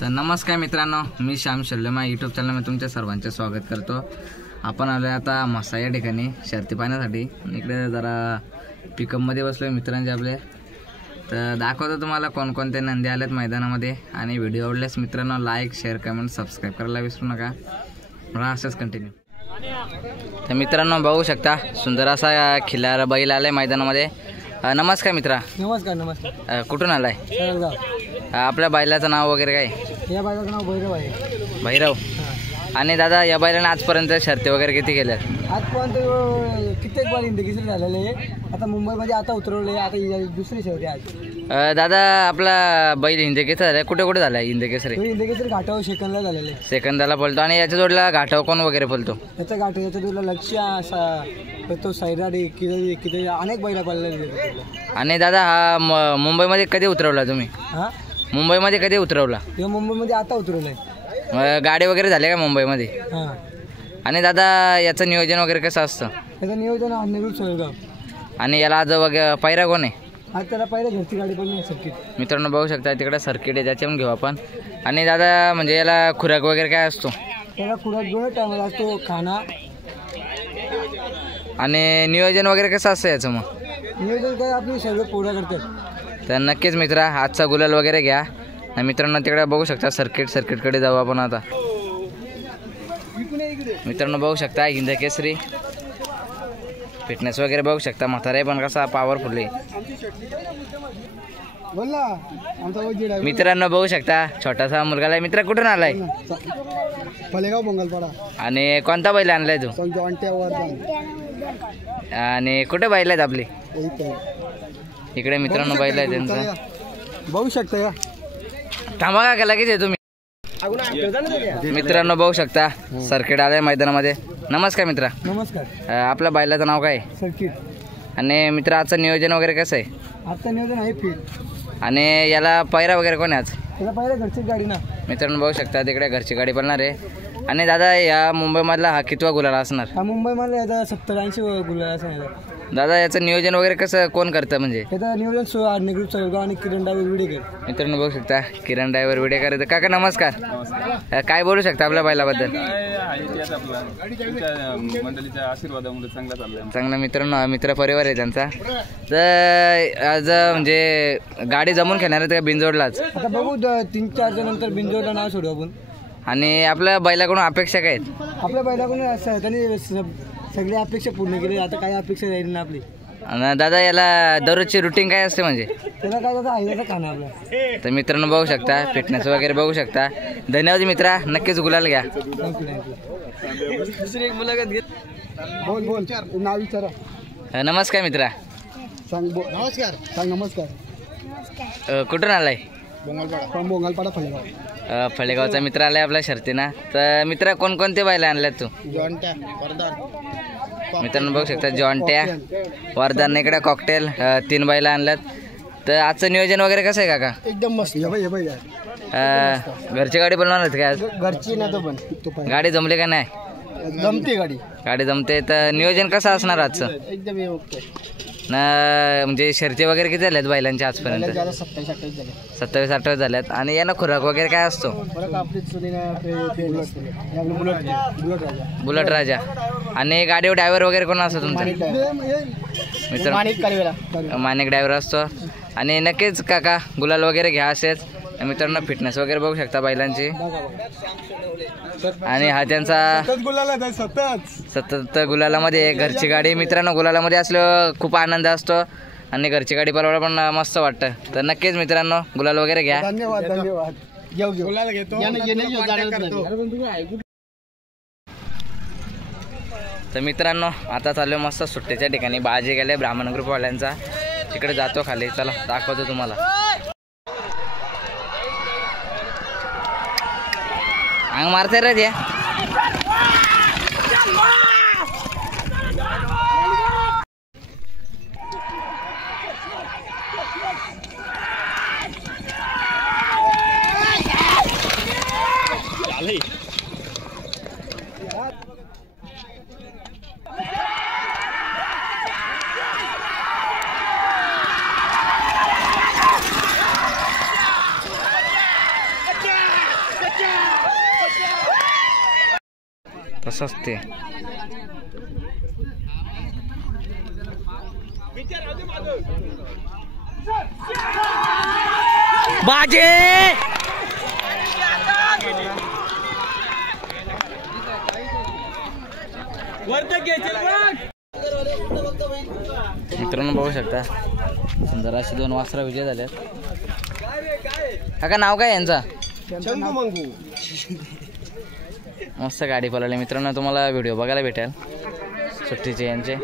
तर नमस्कार मित्रांनो, मी श्याम शर्मा यूट्यूब चॅनलमध्ये तुमच्या सर्वांचे स्वागत करतो। आपण आलो आता मसा या ठिकाणी शर्ती पाहण्यासाठी। इकडे जरा पिकअपमध्ये बसलो मित्रांचे आपले। तर दाखवतो तुम्हाला कोणकोणते नंदी आलेत मैदानामध्ये। आणि व्हिडिओ आवडल्यास मित्रांनो लाईक शेअर कमेंट सबस्क्राईब करायला विसरू नका। मला असंच कंटिन्यू। तर मित्रांनो बघू शकता सुंदर असा खिल्लार बैल आलाय मैदानामध्ये। नमस्कार मित्रा। नमस्कार नमस्कार। कुठून आलाय? आपल्या बैलाचं नाव वगैरे काय? या बैलाचं नाव भैरव आहे। भैरव। आणि दादा या बैलाने आजपर्यंत शर्ती वगैरे किती केल्या? आजपर्यंत कित्येक बार इंदकेसरी झालेले आहे। आता मुंबईमध्ये आता उतरवले, आता दुसरी शर्ती आज। दादा आपला बैल हिंदकेसरी झालाय, कुठे कुठे झालाय हिंदकेसरी? इंदकेसरी घाटावर सेकंदला झालेले, सेकंदाला बोलतो। आणि याच्या जोडला घाटावर कोण वगैरे बोलतो? याचा घाट याच्या जोडला लक्ष्य असा तो सायराडी किती किती अनेक बैला पडलेले। आणि दादा हा मुंबईमध्ये कधी उतरवला तुम्ही? हा मुंबईमध्ये कधी उतरवला? हे मुंबईमध्ये आता उतरवलंय। गाडी वगैरे झाले का मुंबईमध्ये? हां। आणि दादा याचं नियोजन वगैरे कसं असतं? याचं नियोजन अन्नगुल सोयगाव। आणि याला आज पायरा कोण आहे? आज त्याला पहिल्या घरची गाडी पण नाही सर्किट। मित्रांनो बघू शकता तिकडे सर्किट आहे, त्याच्यावरून घेऊ आपण। आणि दादा म्हणजे याला खुराक वगैरे काय असतो? त्याला खुराक 2 टायमाला असतो, खाना। आणि नियोजन वगैरे कसं असतं याचं? मग नियोजन काय आपली सर्व पूर्ण करतात। तर नक्कीच मित्रा आजचा गुलाल वगैरे घ्या। मित्रांनो तिकडे बघू शकता सर्किटकडे जाऊ आपण आता। मित्रांनो बघू शकता हिंदकेसरी फिटनेस वगैरे बघू शकता। म्हातारे पण कसा पॉवरफुल आहे मित्रांनो बघू शकता। छोटासा मुलगा आहे मित्र, कुठून आलाय? फलेगाव मंगलपाडा। आणि कोणता बैल आणलाय तू? आणि कुठे बैल आहेत आपली? इकडे मित्रांनो बैल आहे त्यांचा बघू शकता। थांबा का लगेच आहे तुम्ही? मित्रांनो बघू शकता सर्किट आलाय मैदानामध्ये। नमस्कार मित्रा। नमस्कार। आपल्या बैलाचं नाव काय? सर्किट। आणि मित्र आजचं नियोजन वगैरे कसं आहे? आजचं नियोजन आहे फिट। आणि याला पायरा वगैरे कोण आहे आज? त्याला पायरा घरची गाडी ना। मित्रांनो बघू शकता तिकडे घरची गाडी पळणार आहे। आणि दादा या मुंबईमधला हा कितवा गुलाल असणार? हा मुंबईमधला याचा 70-80 गुलाल असणार। दादा याचं नियोजन वगैरे कसं कोण करतं? म्हणजे याचं नियोजन अन्नगुल सोयगाव आणि किरण ड्रायव्हर विडेकर। मित्रांनो बघू शकता किरण ड्रायव्हर विडेकर। काका नमस्कार। काय बोलू शकता आपल्या बैलाबद्दल? चांगला मित्रांनो मित्र परिवार आहे त्यांचा। तर आज म्हणजे गाडी जमून खेळणार आहे का बिनजोडलाच? आता बघू 3-4 नंतर बिनजोडला नाव सोडू आपण। आणि आपल्या बैलाकडून अपेक्षा काय आहेत? आपल्या बैलाकडून त्यांनी सगळी अपेक्षा पूर्ण केली, आता काय अपेक्षा राहिली ना आपली। आणि दादा याला दररोजची रुटीन काय असते? म्हणजे त्याला काय दादा आहे खाणं आपलं। तर मित्रांनो बघू शकता फिटनेस वगैरे बघू शकता। धन्यवाद मित्रा, नक्कीच गुलाल घ्या। दुसरी एक मुलाखत घेत। बोल बोल नाव विचारा। नमस्कार मित्रा। सांग नमस्कार। सांग नमस्कार। कुठून आलाय? मंगलपाडा फलेगाव। फळेगावचा मित्र आलाय आपल्या शर्तीना। तर मित्रा कोणकोणते बैल आणल्यात तू? जॉन्ट्या, वरदान। मित्रांनो बघू शकता जॉन्ट्या, वरदान, इकडे कॉकटेल 3 बैल आणल्यात। तर आजचं नियोजन वगैरे कसं आहे काका? एकदम मस्त। घरची गाडी बनवणार आहेत का? घरची ना तो पण गाडी जमली का नाही? जमते गाडी। गाडी जमते। तर नियोजन कसं असणार आजचं? एकदम ओके ना म्हणजे शर्ती वगैरे किती झाल्यात बैलांच्या आजपर्यंत? 27-28 झाल्यात। आणि यांना खुराक वगैरे काय असतो? बुलेट राजा। आणि गाडीवर ड्रायव्हर वगैरे कोण असतो तुमचा? मित्र माणिक ड्रायव्हर असतो। आणि नक्कीच काका गुलाल वगैरे घ्या असेच। मित्रांनो फिटनेस वगैरे बघू शकता बैलांची। आणि हा त्यांचा सतत गुलालामध्ये घरची गाडी। मित्रांनो गुलालामध्ये असलं खूप आनंद असतो आणि घरची गाडी पळवायला पण मस्त वाटतं। तर नक्कीच मित्रांनो गुलाल वगैरे घ्या। धन्यवाद धन्यवाद। तर मित्रांनो आता चालू मस्त सुट्टीच्या ठिकाणी बाजी गेले ब्राह्मण ग्रुपवाल्यांचा। तिकडे जातो खाली, चला दाखवतो तुम्हाला। अंग मारते रे त्या। तसंच ते बाजे मित्रांनो बघू शकता सुंदर अशी 2 वासरा विजय झाल्यात. काका नाव काय यांचा? मस्त गाडी पळाली मित्रांनो. तुम्हाला व्हिडिओ बघायला भेटेल सुट्टीचे यांचे.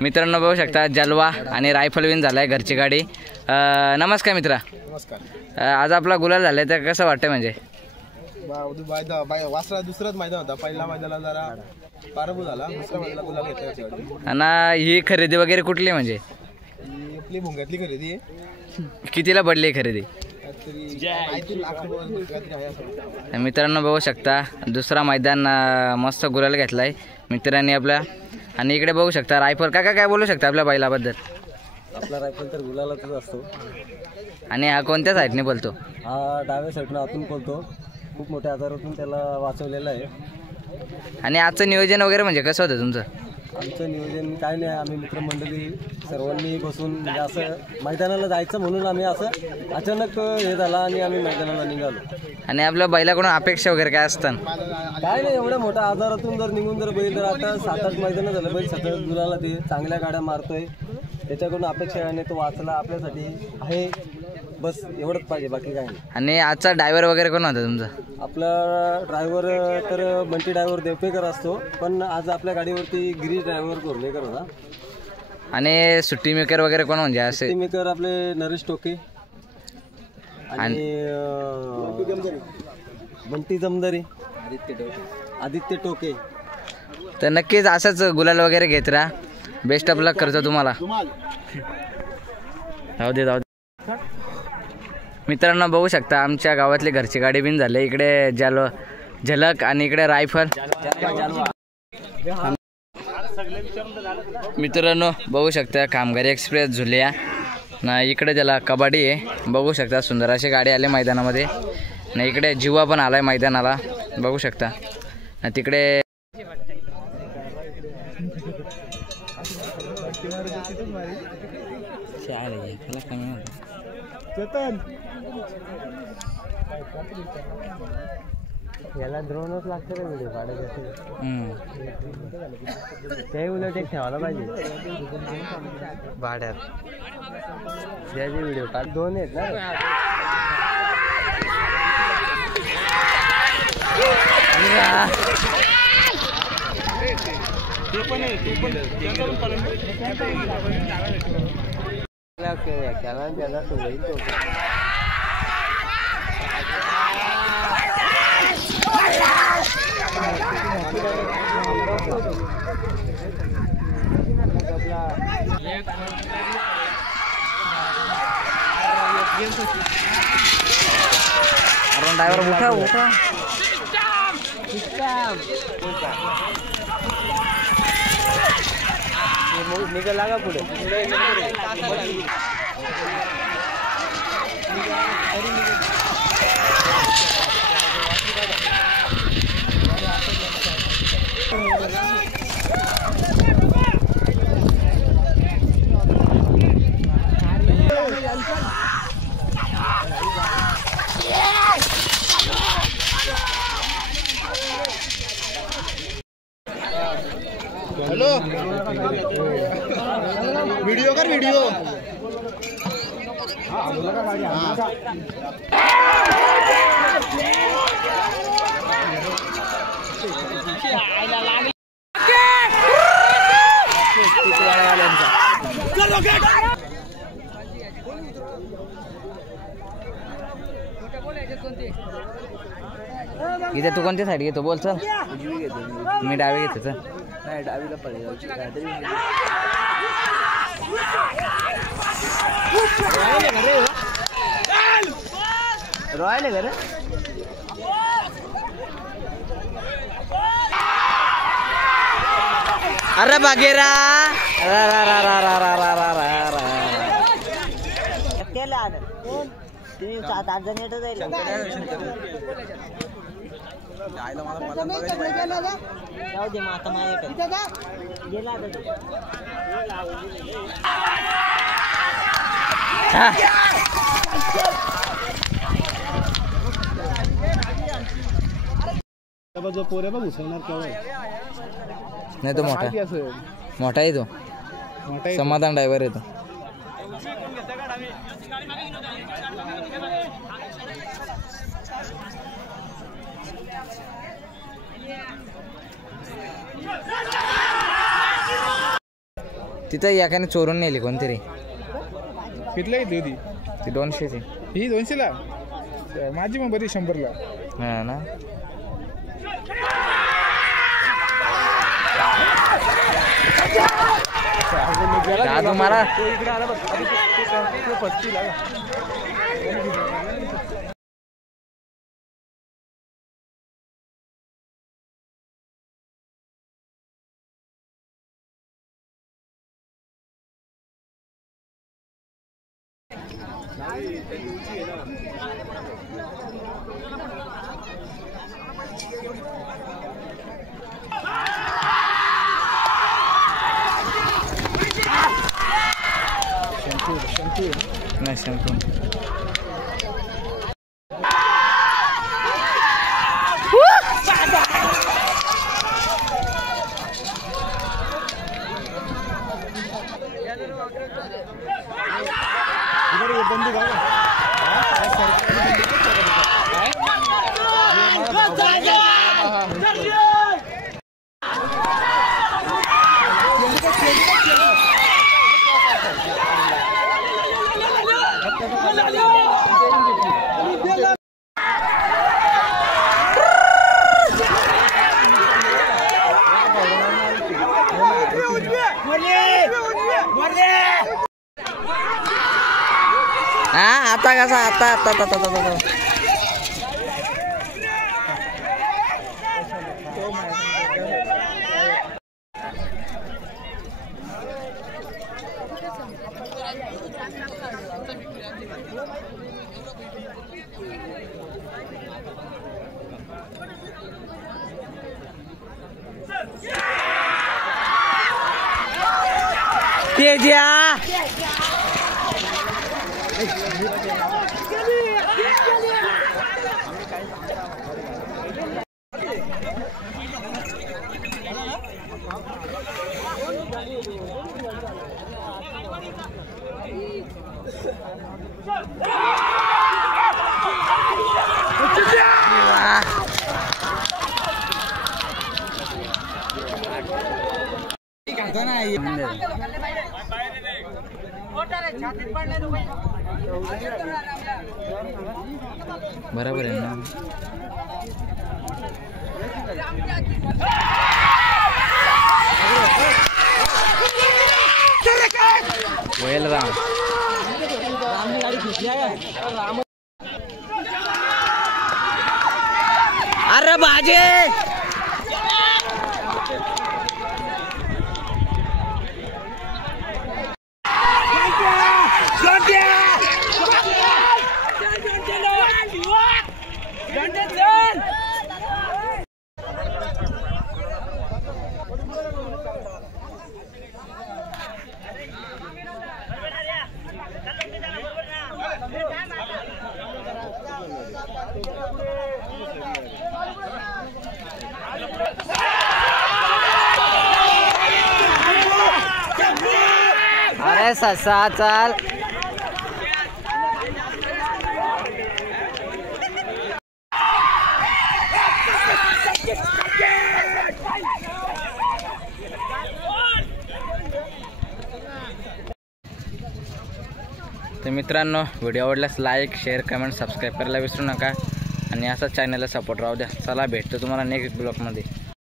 मित्रांनो बघू शकता जलवा आणि रायफल विन झालाय घरची गाडी. नमस्कार मित्रा. नमस्कार. आज आपला गुलाल झालाय तर कसं वाटतंय? म्हणजे वासरा दुसराच मैदान होता. पहिला मैदानाला जरा पराभव झाला, दुसऱ्या मैदानाला गुलाल घेतला. आणि ही खरेदी वगैरे कुठली म्हणजे? आपली भोंग्यातली खरेदी. कितीला पडली खरेदी? मित्रांनो बघू शकता दुसरा मैदान मस्त गुलाल घेतलाय मित्रांनी आपल्या. आणि इकडे बघू शकता रायफल. काका काय बोलू शकता आपल्या बैलाबद्दल? आपला रायफल तर गुलालातच असतो. आणि हा कोणत्या साईडने बोलतो? हा डाव्या साईडनं आतून पळतो. खूप मोठ्या आजारातून त्याला वाचवलेलं आहे. आणि आजचं नियोजन वगैरे म्हणजे कसं होतं तुमचं? आमचं नियोजन काय नाही, आम्ही मित्रमंडळी सर्वांनी बसून म्हणजे असं मैदानाला जायचं म्हणून आम्ही असं अचानक हे झाला आणि आम्ही मैदानाला निघालो. आणि आपल्या बैलाकडून अपेक्षा वगैरे काय असतात? काय नाही, एवढ्या मोठ्या आजारातून जर निघून जर बैल तर आता 7-8 मैदानं झालं बैल सतत गुलाला ते चांगल्या गाड्या मारतोय. त्याच्याकडून अपेक्षा आहे तो वाचला आपल्यासाठी आहे, बस एवढंच पाहिजे, बाकी काय नाही. आणि आजचा ड्रायव्हर वगैरे कोण होता तुमचा? आपला ड्रायव्हर तर बंटी ड्रायव्हर देवपेकर असतो, पण आज आपल्या गाडीवरती गिरीश ड्रायव्हर कोरलेकर होता. आणि सुट्टी मेकर वगैरे कोण म्हणजे असे? सुट्टी मेकर आपले नरेश टोके आणि बंटी जमदारी, आदित्य टोके. तर नक्कीच असंच गुलाल वगैरे घेत राहा. बेस्ट ऑफ लक करतो तुम्हाला. जाऊ दे जाऊ दे. मित्रांनो बघू शकता आमच्या गावातली घरची गाडी बिन झाले. इकडे झलक आणि इकडे रायफल. मित्रांनो बघू शकता कामगारी एक्सप्रेस झुलिया ना. इकडे त्याला कबड्डी आहे. बघू शकता सुंदर अशी गाडी आली मैदानामध्ये. ना इकडे जीवा पण आलाय मैदानाला बघू शकता. ना तिकडे याला ड्रोनच लागतं का व्हिडिओ काढायसाठी? ते उलट एक ठेवायला पाहिजे भाड्यात. त्याचे व्हिडिओ काढ 2 आहेत ना. त्याला तो होईल तो. ड्रायव्हर उठा उठा. निघाला लागा पुढे. हॅलो व्हिडिओ कर व्हिडिओ. इथे तू कोणत्या साईड घेतो बोल? चल मी डावी घेतो. चल नाही डावीला पाहिजे. रॉयल आहे का? अरे बागेरा 7-8 जण येत जाईल. जाऊ दे मग आता माझ्या गेला आता जो पोरे बघ घुसवणार केव्हा नाही तो मोठा आहे तो समाधान ड्रायव्हर आहे तो. तिथं याकाने चोरून नेली कोणतरी. कितल्या येते ती 200ची. ही 200ला माझी मग बरी 100ला. हा ना. तुम्हाला नाही शॅम्पू. हा आता कसा आता आता आता आता तेजा बराबर आहे ना. वेल राम अरे बाजे अरे ससा चल तर मित्रांनो व्हिडिओ आवडल्यास लाईक शेअर कमेंट सबस्क्राईब करायला विसरू नका आणि असा चॅनलला सपोर्ट राहू द्या. चला भेटतो तुम्हाला नेक्स्ट ब्लॉगमध्ये.